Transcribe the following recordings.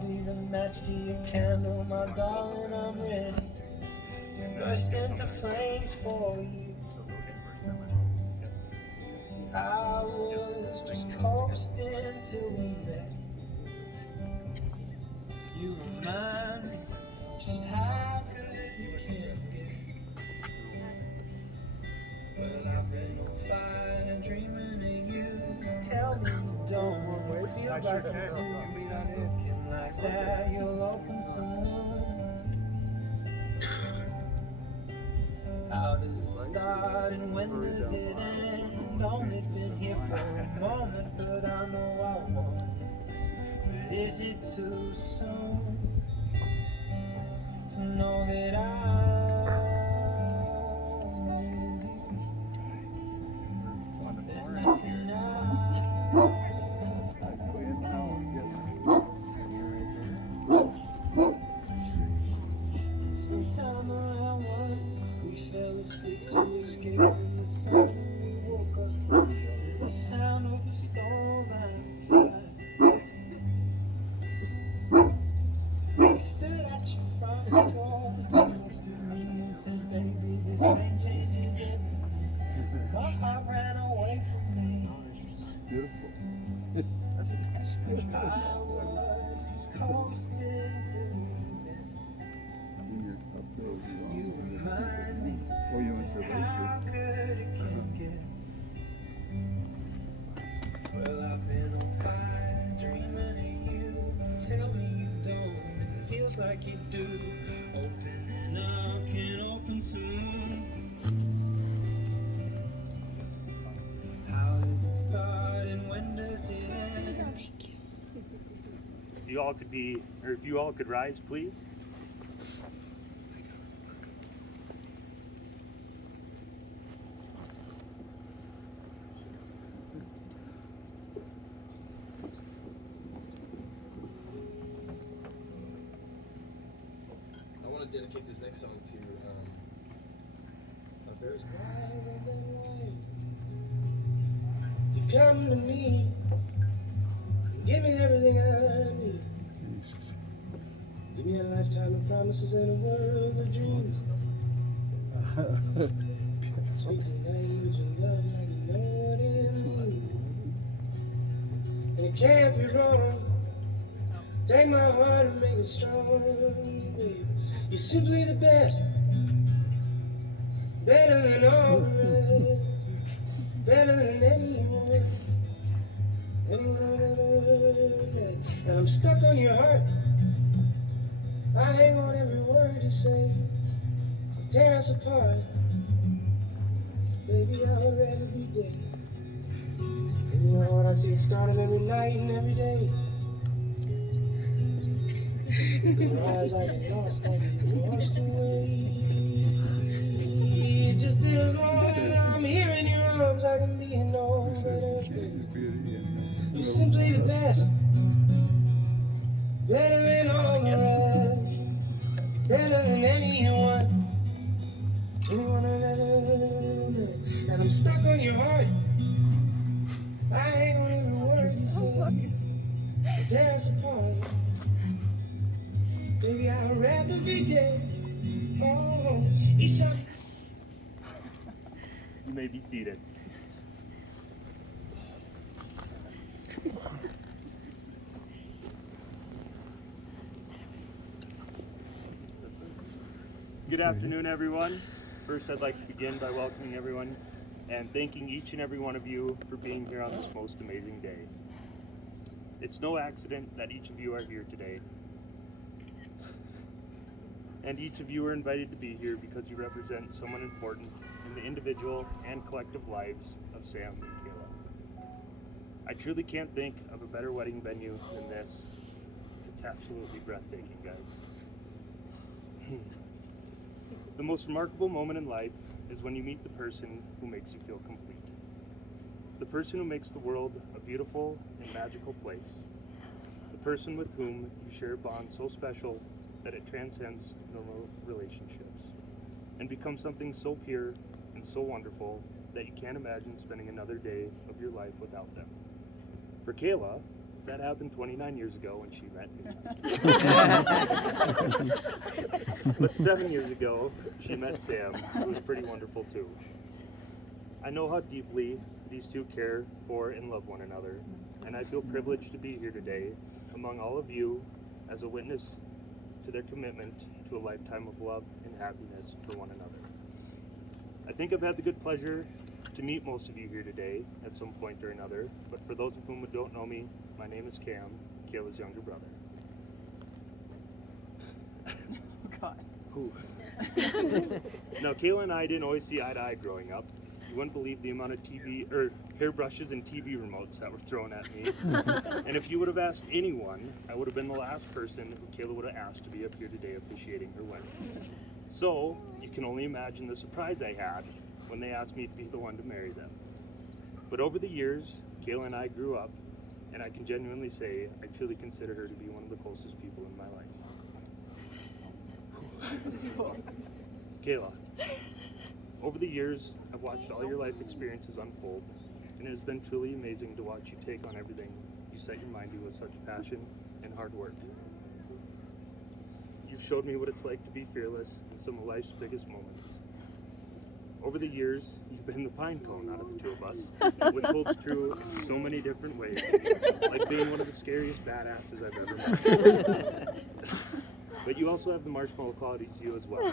be the match to your candle, my darling, I'm ready to burst into flames for you. I was just coasting till we met. You remind me just how good you can get. Well, I've been on fire dreaming of you. Tell me you don't want it. Feels like I'm looking like that. You'll open some wounds. How does it start and when does it end? Only been here for a moment, but I know I want it. But is it too soon to know that I need you? There's nothing I sometime around one, we fell asleep to escape from the sun, and we woke up to the sound of the storm outside. We stood at your front door, looked at me and said, "Baby, this ain't changes everything." My heart ran away from me. Beautiful. I was just coasting to you remind me just how good it can get. Well, I've been on fire dreaming of you. Tell me you don't, it feels like you do. Opening up can open some wounds. How does it start and when does it end? You all could be, or if you all could rise, please. I want to dedicate this next song to my favorite. You come to me, and give me everything I need. Give me a lifetime of promises and a world of dreams. Sweet and naive and love like you know what it means. And it can't be wrong. Take my heart and make it strong, baby. You're simply the best. Better than all the rest. Better than anyone. Anyone I've ever met. And I'm stuck on your heart. I hang on every word you say. Tear us apart. Baby, I would rather be dead. In your heart I see the start of every night and every day. In your eyes I get lost, I get washed away. Just as long as I'm here in your arms, I can be no better. You're simply the best. Better than all the rest. Better than anyone. Anyone I've ever met. And I'm stuck on your heart. I hang on every word you say. Tear us apart. Baby, I'd rather be dead. Oh, Isha. You may be seated. Good afternoon, everyone. First, I'd like to begin by welcoming everyone and thanking each and every one of you for being here on this most amazing day. It's no accident that each of you are here today. And each of you are invited to be here because you represent someone important in the individual and collective lives of Sam and Kayla. I truly can't think of a better wedding venue than this. It's absolutely breathtaking, guys. The most remarkable moment in life is when you meet the person who makes you feel complete. The person who makes the world a beautiful and magical place. The person with whom you share a bond so special that it transcends normal relationships and becomes something so pure and so wonderful that you can't imagine spending another day of your life without them. For Kayla, That happened 29 years ago when she met me. But 7 years ago, she met Sam, who was pretty wonderful too. I know how deeply these two care for and love one another, and I feel privileged to be here today among all of you as a witness to their commitment to a lifetime of love and happiness for one another. I think I've had the good pleasure to meet most of you here today at some point or another, but for those of whom who don't know me, my name is Cam, Kayla's younger brother. God. Whew. Now, Kayla and I didn't always see eye to eye growing up. You wouldn't believe the amount of hairbrushes and TV remotes that were thrown at me. And if you would have asked anyone, I would have been the last person who Kayla would have asked to be up here today officiating her wedding. So, you can only imagine the surprise I had when they asked me to be the one to marry them. But over the years, Kayla and I grew up, and I can genuinely say I truly consider her to be one of the closest people in my life. Kayla, over the years, I've watched all your life experiences unfold, and it has been truly amazing to watch you take on everything you set your mind to with such passion and hard work. You've showed me what it's like to be fearless in some of life's biggest moments. Over the years, you've been the pine cone out of the two of us, which holds true in so many different ways, like being one of the scariest badasses I've ever met. But you also have the marshmallow qualities to you as well.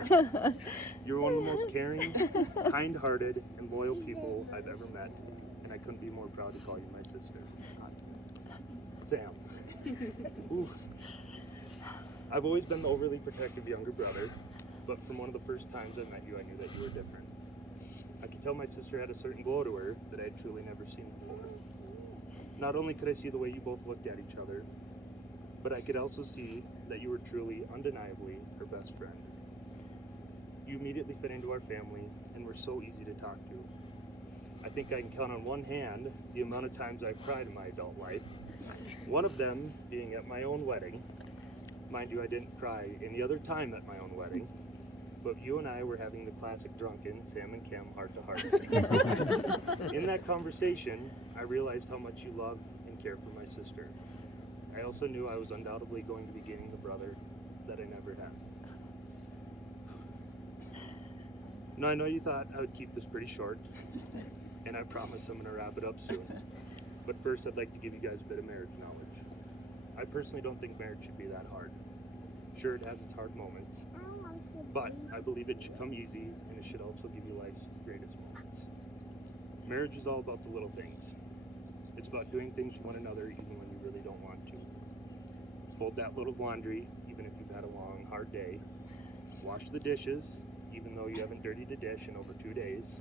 You're one of the most caring, kind-hearted, and loyal people I've ever met, and I couldn't be more proud to call you my sister. Sam. Ooh. I've always been the overly protective younger brother, but from one of the first times I met you, I knew that you were different. I could tell my sister had a certain glow to her that I had truly never seen before. Not only could I see the way you both looked at each other, but I could also see that you were truly, undeniably, her best friend. You immediately fit into our family and were so easy to talk to. I think I can count on one hand the amount of times I've cried in my adult life, one of them being at my own wedding. Mind you, I didn't cry any other time at my own wedding, but you and I were having the classic drunken Sam and Cam heart-to-heart. In that conversation, I realized how much you love and care for my sister. I also knew I was undoubtedly going to be gaining the brother that I never had. Now, I know you thought I would keep this pretty short, and I promise I'm going to wrap it up soon. But first, I'd like to give you guys a bit of marriage knowledge. I personally don't think marriage should be that hard. Sure, it has its hard moments, but I believe it should come easy, and it should also give you life's greatest moments. Marriage is all about the little things. It's about doing things for one another even when you really don't want to. Fold that load of laundry, even if you've had a long, hard day. Wash the dishes, even though you haven't dirtied a dish in over 2 days.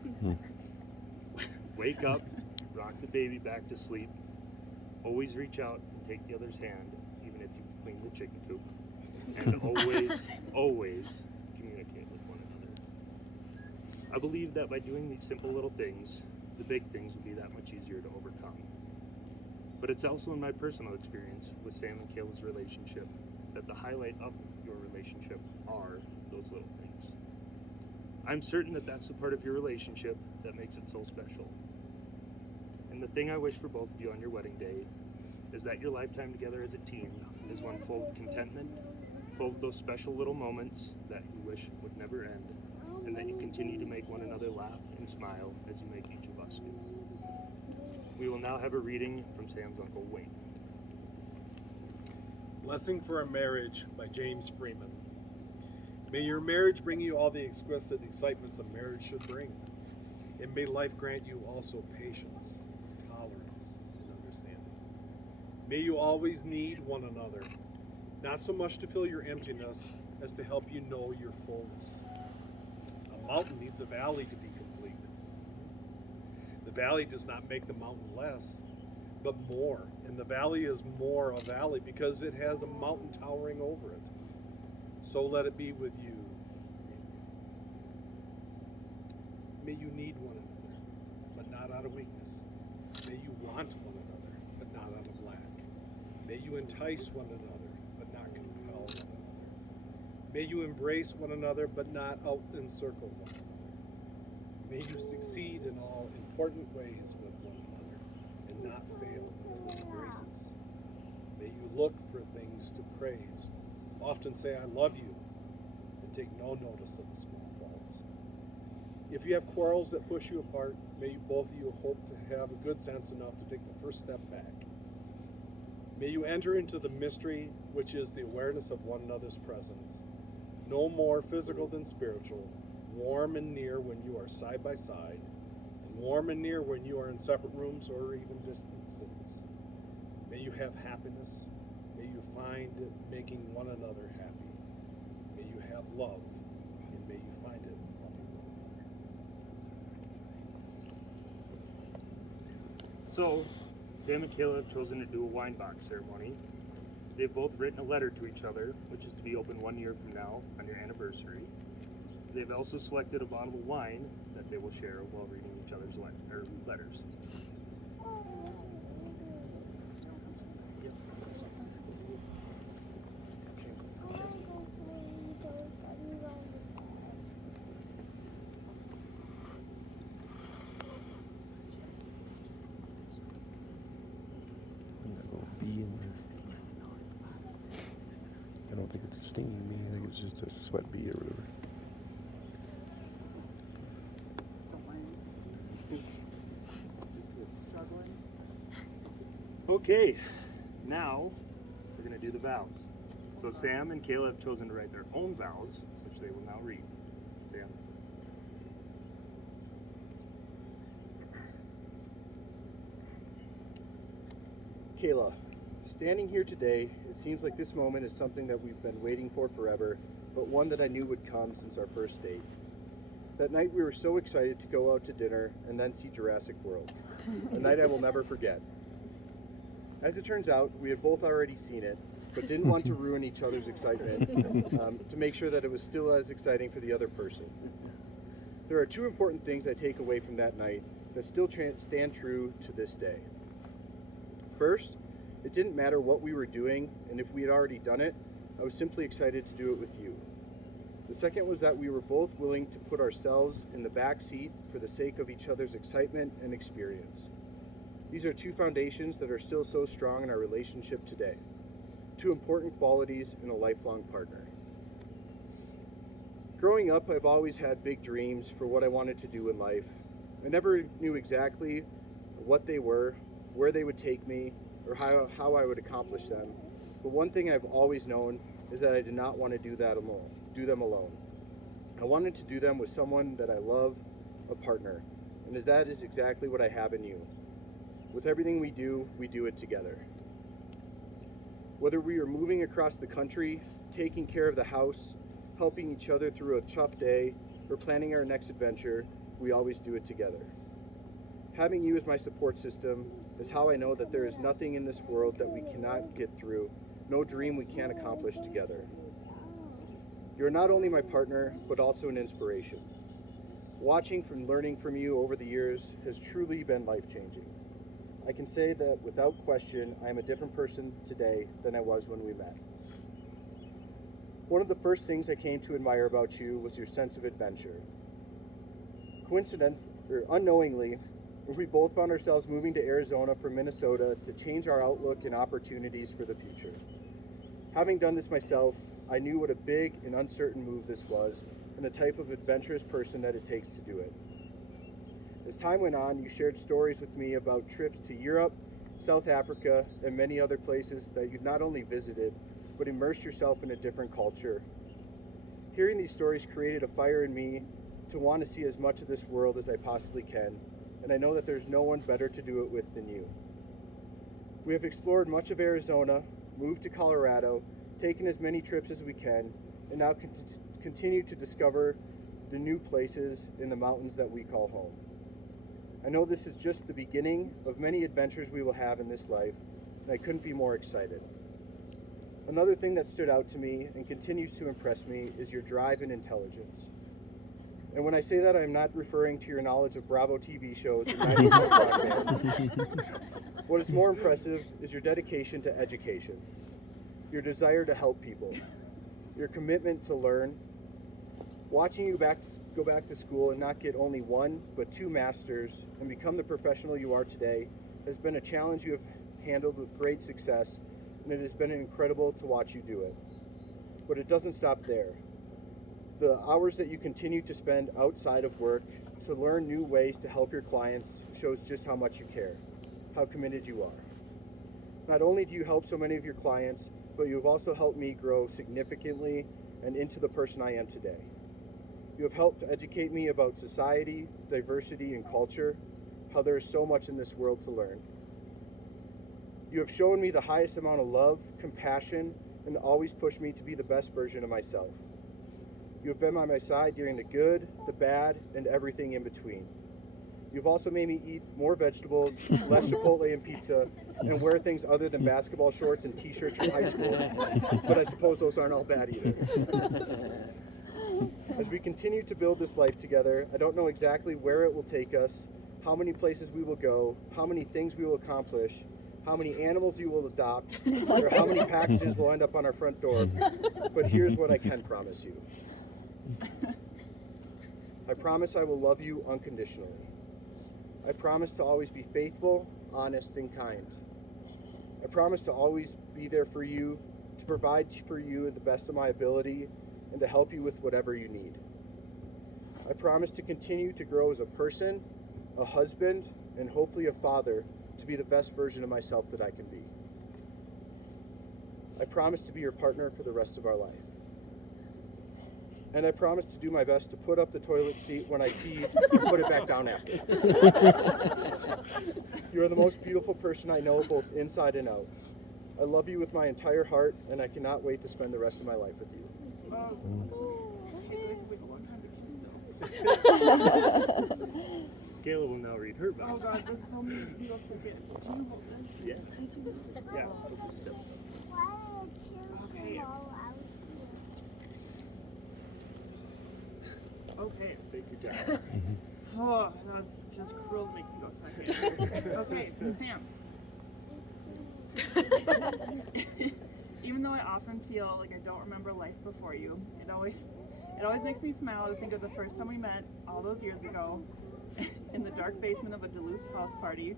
Wake up, rock the baby back to sleep. Always reach out and take the other's hand, even if you've cleaned the chicken coop. And always communicate with one another. I believe that by doing these simple little things, the big things will be that much easier to overcome. But it's also in my personal experience with Sam and Kayla's relationship that the highlight of your relationship are those little things. I'm certain that that's the part of your relationship that makes it so special. And the thing I wish for both of you on your wedding day is that your lifetime together as a team is one full of contentment, full of those special little moments that you wish would never end, and that you continue to make one another laugh and smile as you make each of us do. We will now have a reading from Sam's Uncle Wayne. Blessing for a Marriage by James Freeman. May your marriage bring you all the exquisite excitements a marriage should bring. And may life grant you also patience, tolerance, and understanding. May you always need one another, not so much to fill your emptiness as to help you know your fullness. A mountain needs a valley to be complete. The valley does not make the mountain less, but more. And the valley is more a valley because it has a mountain towering over it. So let it be with you. May you need one another, but not out of weakness. May you want one another, but not out of lack. May you entice one another, but not compel one another. May you embrace one another, but not out-encircle one another. May you succeed in all important ways with one another, and not fail in the graces. May you look for things to praise. Often say, I love you, and take no notice of the small faults. If you have quarrels that push you apart, may you both of you hope to have a good sense enough to take the first step back. May you enter into the mystery, which is the awareness of one another's presence, no more physical than spiritual, warm and near when you are side by side, and warm and near when you are in separate rooms or even distant cities. May you have happiness. May you find it making one another happy. May you have love, and may you find it loving one another. So, Sam and Kayla have chosen to do a wine box ceremony. They've both written a letter to each other, which is to be opened 1 year from now on your anniversary. They've also selected a bottle of wine that they will share while reading each other's letters. I don't think it's a stinging bee. I think it's just a sweat bee or whatever. Just struggling. Okay, now we're going to do the vows. So Sam and Kayla have chosen to write their own vows, which they will now read. Sam. Kayla, standing here today, it seems like this moment is something that we've been waiting for forever, but one that I knew would come since our first date. That night we were so excited to go out to dinner and then see Jurassic World, a night I will never forget. As it turns out, we had both already seen it, but didn't want to ruin each other's excitement to make sure that it was still as exciting for the other person. There are two important things I take away from that night that still stand true to this day. First, it didn't matter what we were doing, and if we had already done it, I was simply excited to do it with you. The second was that we were both willing to put ourselves in the back seat for the sake of each other's excitement and experience. These are two foundations that are still so strong in our relationship today. Two important qualities in a lifelong partner. Growing up, I've always had big dreams for what I wanted to do in life. I never knew exactly what they were, where they would take me, or how I would accomplish them. But one thing I've always known is that I did not want to do them alone. I wanted to do them with someone that I love, a partner. And that is exactly what I have in you. With everything we do it together. Whether we are moving across the country, taking care of the house, helping each other through a tough day, or planning our next adventure, we always do it together. Having you as my support system is how I know that there is nothing in this world that we cannot get through, no dream we can't accomplish together. You're not only my partner, but also an inspiration. Watching and learning from you over the years has truly been life-changing. I can say that without question, I am a different person today than I was when we met. One of the first things I came to admire about you was your sense of adventure. Unknowingly, we both found ourselves moving to Arizona from Minnesota to change our outlook and opportunities for the future. Having done this myself, I knew what a big and uncertain move this was and the type of adventurous person that it takes to do it. As time went on, you shared stories with me about trips to Europe, South Africa, and many other places that you'd not only visited, but immersed yourself in a different culture. Hearing these stories created a fire in me to want to see as much of this world as I possibly can, and I know that there's no one better to do it with than you. We have explored much of Arizona, moved to Colorado, taken as many trips as we can, and now continue to discover the new places in the mountains that we call home. I know this is just the beginning of many adventures we will have in this life, and I couldn't be more excited. Another thing that stood out to me and continues to impress me is your drive and intelligence. And when I say that, I'm not referring to your knowledge of Bravo TV shows or 90-minute broadcasts. What is more impressive is your dedication to education, your desire to help people, your commitment to learn. Watching you go back to school and not get only one, but 2 masters and become the professional you are today has been a challenge you have handled with great success, and it has been incredible to watch you do it. But it doesn't stop there. The hours that you continue to spend outside of work to learn new ways to help your clients shows just how much you care, how committed you are. Not only do you help so many of your clients, but you have also helped me grow significantly and into the person I am today. You have helped educate me about society, diversity, and culture, how there is so much in this world to learn. You have shown me the highest amount of love, compassion, and always pushed me to be the best version of myself. You have been by my side during the good, the bad, and everything in between. You've also made me eat more vegetables, less Chipotle and pizza, and wear things other than basketball shorts and t-shirts from high school. But I suppose those aren't all bad either. As we continue to build this life together, I don't know exactly where it will take us, how many places we will go, how many things we will accomplish, how many animals you will adopt, or how many packages will end up on our front door. But here's what I can promise you. I promise I will love you unconditionally. I promise to always be faithful, honest, and kind. I promise to always be there for you, to provide for you the best of my ability, and to help you with whatever you need. I promise to continue to grow as a person, a husband, and hopefully a father, to be the best version of myself that I can be. I promise to be your partner for the rest of our life. And I promise to do my best to put up the toilet seat when I pee and put it back down after. You are the most beautiful person I know, both inside and out. I love you with my entire heart, and I cannot wait to spend the rest of my life with you. Kayla will now read her vows. Oh God, this is so many people so good. Can you hold this? Yeah. Thank you. Yeah. Step. Okay. Okay. Thank you, John. Oh, that was just cruel to make me go second. Okay, Sam. Even though I often feel like I don't remember life before you, it always makes me smile to think of the first time we met all those years ago in the dark basement of a Duluth house party,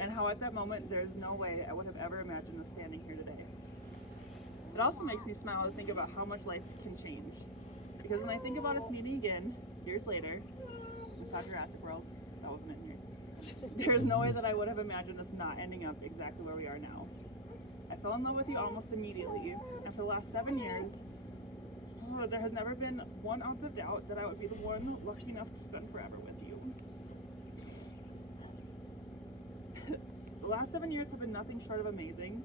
and how at that moment there's no way I would have ever imagined us standing here today. It also makes me smile to think about how much life can change. Because when I think about us meeting again, years later, I saw Jurassic World, that wasn't in here. There's no way that I would have imagined us not ending up exactly where we are now. I fell in love with you almost immediately, and for the last 7 years, there has never been 1 ounce of doubt that I would be the one lucky enough to spend forever with you. The last 7 years have been nothing short of amazing.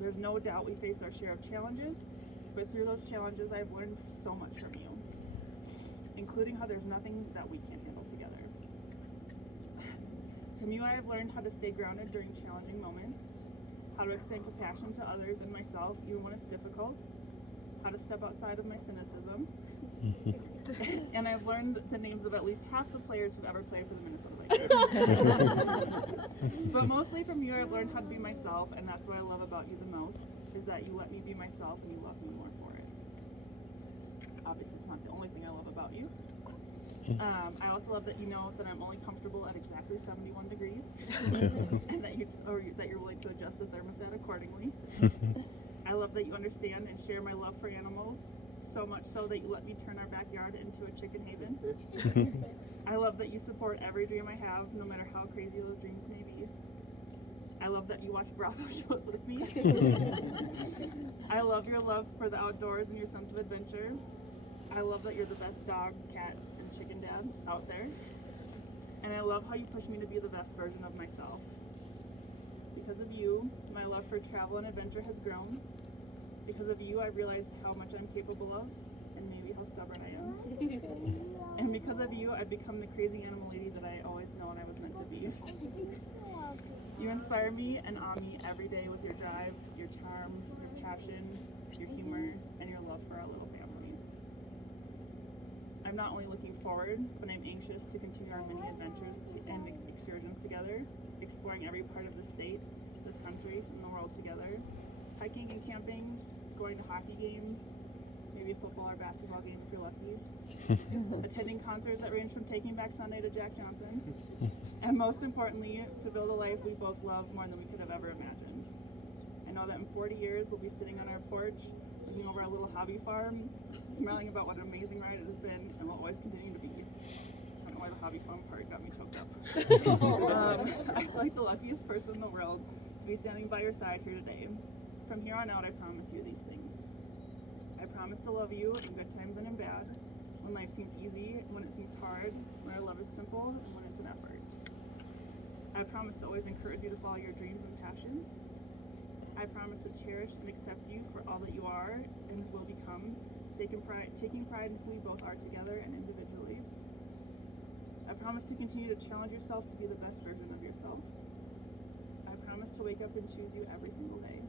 There's no doubt we face our share of challenges, but through those challenges I've learned so much from you, including how there's nothing that we can't handle together. From you I have learned how to stay grounded during challenging moments, how to extend compassion to others and myself even when it's difficult, how to step outside of my cynicism, and I've learned the names of at least half the players who've ever played for the Minnesota Vikings. But mostly from you I've learned how to be myself, and that's what I love about you the most, is that you let me be myself and you love me more for it. Obviously it's not the only thing I love about you. I also love that you know that I'm only comfortable at exactly 71 degrees, and that you're willing to adjust the thermostat accordingly. I love that you understand and share my love for animals, so much so that you let me turn our backyard into a chicken haven. I love that you support every dream I have, no matter how crazy those dreams may be. I love that you watch Bravo shows with me. I love your love for the outdoors and your sense of adventure. I love that you're the best dog, cat, and chicken dad out there. And I love how you push me to be the best version of myself. Because of you, my love for travel and adventure has grown. Because of you, I've realized how much I'm capable of, and maybe how stubborn I am. And because of you, I've become the crazy animal lady that I always known I was meant to be. You inspire me and awe me every day with your drive, your charm, your passion, your humor, and your love for our little family. I'm not only looking forward, but I'm anxious to continue our many adventures and excursions together, exploring every part of the state, this country, and the world together, hiking and camping, going to hockey games, maybe a football or basketball game if you're lucky, attending concerts that range from Taking Back Sunday to Jack Johnson, and most importantly, to build a life we both love more than we could have ever imagined. And know that in 40 years we'll be sitting on our porch, looking over our little hobby farm, smiling about what an amazing ride it has been, and will always continue to be. I don't know why the hobby farm part got me choked up. I feel like the luckiest person in the world to be standing by your side here today. From here on out, I promise you these things. I promise to love you in good times and in bad, when life seems easy, when it seems hard, when our love is simple, and when it's an effort. I promise to always encourage you to follow your dreams and passions. I promise to cherish and accept you for all that you are and will become, taking pride in who we both are together and individually. I promise to continue to challenge yourself to be the best version of yourself. I promise to wake up and choose you every single day.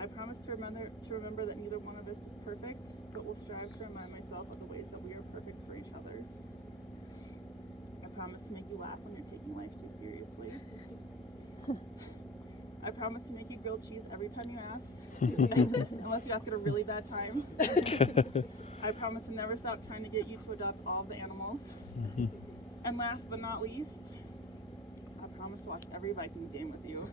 I promise to remember that neither one of us is perfect, but will strive to remind myself of the ways that we are perfect for each other. I promise to make you laugh when you're taking life too seriously. I promise to make you grilled cheese every time you ask, unless you ask at a really bad time. I promise to never stop trying to get you to adopt all of the animals. And last but not least, I promise to watch every Vikings game with you.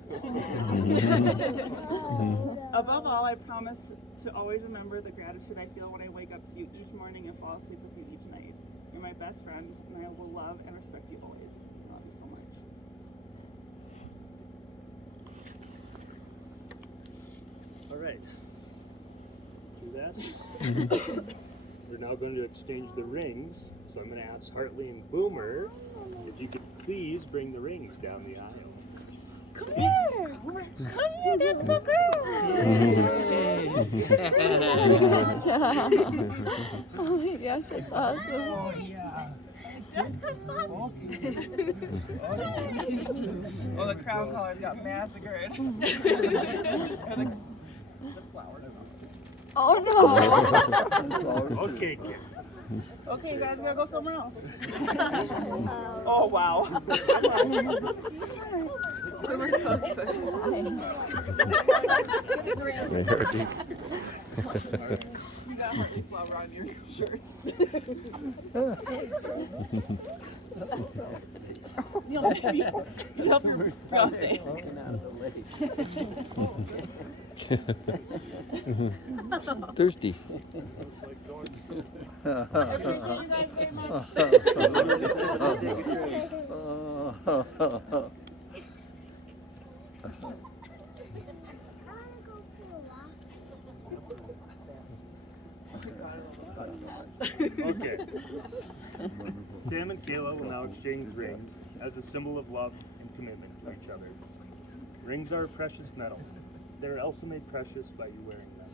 Above all, I promise to always remember the gratitude I feel when I wake up to you each morning and fall asleep with you each night. You're my best friend, and I will love and respect you always. I love you so much. All right. Do that. We're now going to exchange the rings. So I'm going to ask Hartley and Boomer if you could please bring the rings down the aisle. Come here! Come here, let's go girl! Oh my gosh, that's awesome. Oh, yeah. Let's go fun! Oh, the crown colors got massacred. The flowers. Oh no! Okay, kids. Okay, guys, we gotta go somewhere else. Oh, wow. Boomer's close to it. You got Hartley slobber on your shirt. You help your fiance. Thirsty. Okay. Sam and Kayla will now exchange rings as a symbol of love and commitment to each other. Rings are a precious metal. They are also made precious by you wearing them.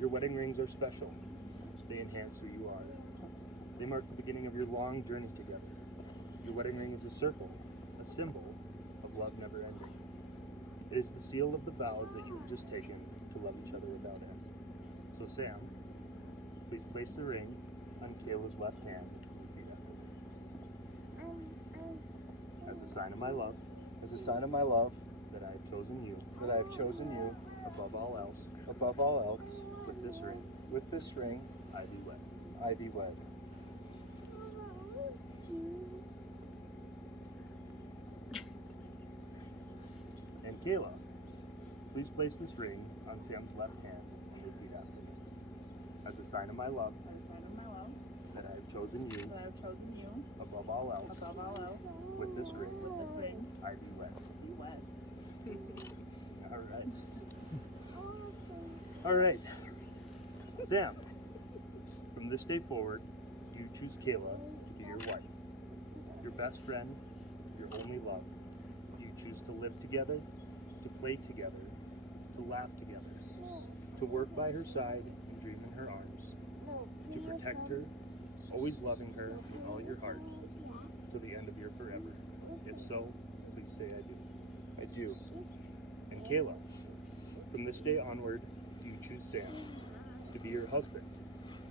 Your wedding rings are special. They enhance who you are. They mark the beginning of your long journey together. Your wedding ring is a circle, a symbol of love never ending. It is the seal of the vows that you have just taken to love each other without end. So Sam, please place the ring on Kayla's left hand. As a sign of my love, As a sign of my love, that I have chosen you that I have chosen you above all else. above all else, With this ring, with this ring, I thee wed. I thee wed. And Kayla, please place this ring on Sam's left hand and repeat after me. As a sign of my love, As a sign of my love, that I have chosen you that I have chosen you above all else. above all else. With this ring, With this ring, I thee wed. you wed. All right. All right. Sam, from this day forward, you choose Kayla to be your wife, your best friend, your only love. You choose to live together, to play together, to laugh together, to work by her side and dream in her arms, to protect her, always loving her with all your heart, to the end of your forever. If so, please say I do. I do. And Kayla, from this day onward, you choose Sam to be your husband,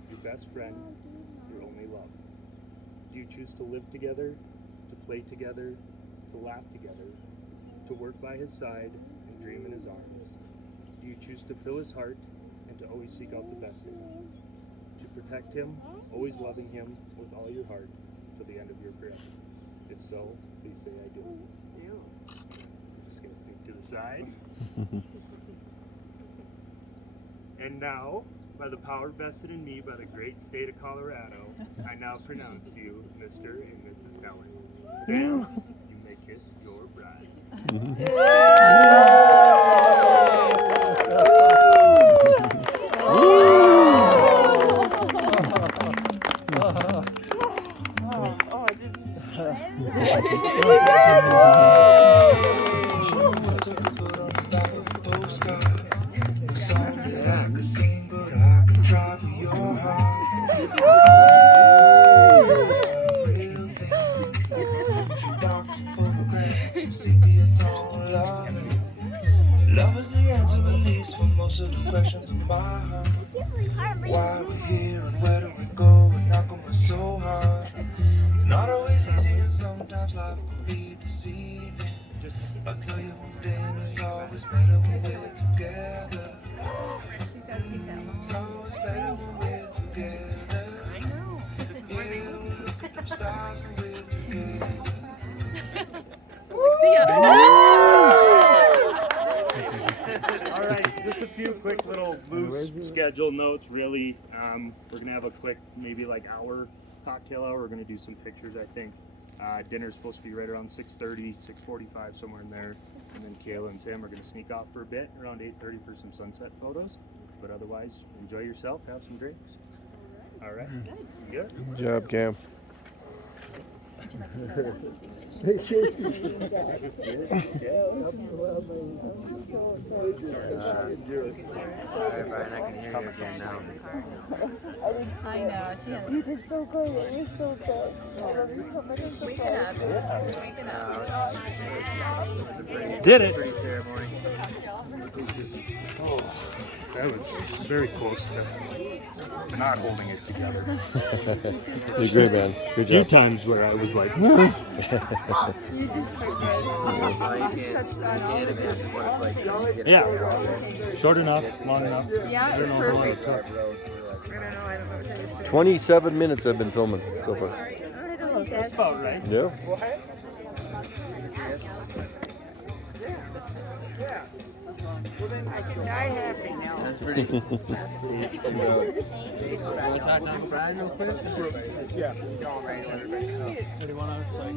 your best friend, your only love. Do you choose to live together, to play together, to laugh together, to work by his side and dream in his arms? Do you choose to fill his heart and to always seek out the best in him? To protect him, always loving him with all your heart to the end of your forever? If so, please say I do. You. Just gonna sneak to the side. And now, by the power vested in me by the great state of Colorado, I now pronounce you Mr. and Mrs. Helland. Sam, you may kiss your bride. Love is the answer, at least, for most of the questions in my heart. Why are we here and where do we go? We're not going so hard. It's not always easy and sometimes life can be deceiving. I'll tell you one thing, it's always better when we're together. It's always better when we're together. I know. This is where they Yeah, we look at them stars when we're together. see ya. All right, just a few quick little loose schedule notes, really. We're going to have a quick, maybe like hour cocktail hour. We're going to do some pictures, I think. Dinner's supposed to be right around 6:30, 6:45, somewhere in there. And then Kayla and Sam are going to sneak off for a bit, around 8:30 for some sunset photos. But otherwise, enjoy yourself, have some drinks. All right, good. Good job, Cam. Alright, Brian, I can hear you again now. I know. You did so good. It was so good. I love you so much. It's so Waking up. Waking up. It was a pretty, Did it. pretty ceremony. Oh, that was very close to not holding it together. You're good, man. Good A few job. times where I was like, You did so good. Touched on all of it. What it's like to get yeah, out. short enough, long enough. Yeah, I it don't was know how long it perfect. took. I don't know what time you started. 27 minutes I've been filming so far. I don't think That's about right. Yeah. I can die happy now. That's pretty. You want to talk to Uncle Brian real quick? Yeah. What do you want to like?